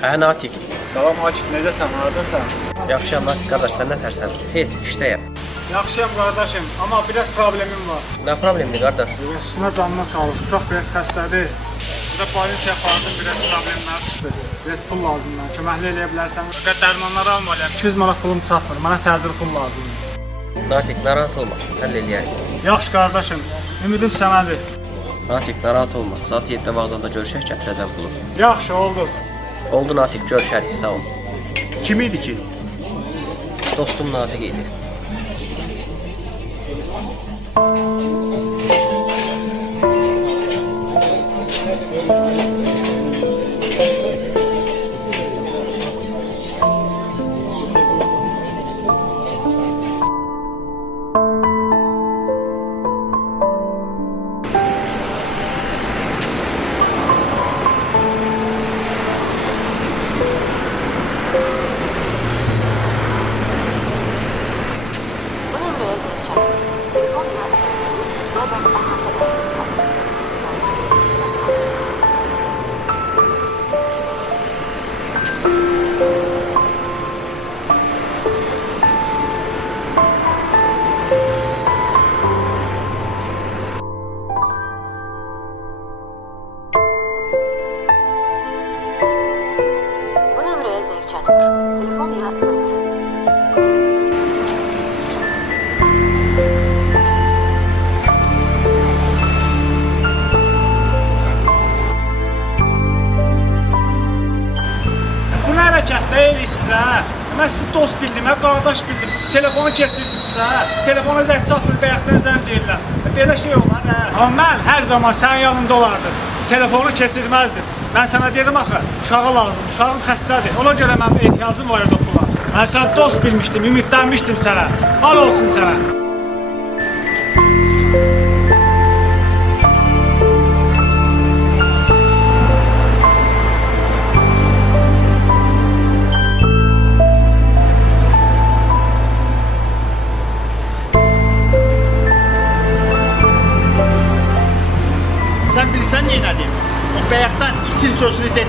Hə, Natiq. Salam Akif, necəsən, haradasan? Yaxşıyam Natiq qardaş, sən nətərsən? Heç, işdəyəm. Yaxşıyam qardaşım, amma biraz problemim var. Nə problemdir qardaş? Üstünə canına sağlıq, çox biraz xəstədir. Burada polisiyaya apardım, biraz problemlər çıxdı. Biraz pul lazımdır, köməkli eləyə bilərsən. Dərmanları almalıyam, 200 manat pulum çatmır, mənə təcil pul lazımdır. Natiq, narahat olma, həll eləyərik. Yaxşı qardaşım, ümidim sənədir. Natiq, narahat olma, saat 7-də vağzalda görüşək, gətirəcəm pulu. Yaxşı, oldu. Oldu Natiq, görüşərik, sağ ol. Kim idi ki? Dostum Natiq idi. Telefon yaksın. Bu nə hərəkət deyil sizə? Mən sizi dost bildim, mən qardaş bildim. Telefonu kesildi sizə. Telefona zəng çatmır, bayaqdan zəng deyirlər. Belə şey olar hə. Amma mən hər zaman sənin yanında olardım. Telefonu kesilməzdim. Mən sənə dedim axı, uşağa lazım, uşağın xəstədir. Ona görə mənim ehtiyacım var idi o pula. Mən səni dost bilmişdim, ümidlənmişdim sənə. Hal olsun sənə. Sən bilirsən neynədir? O bayaqdan itin sözünü dedi.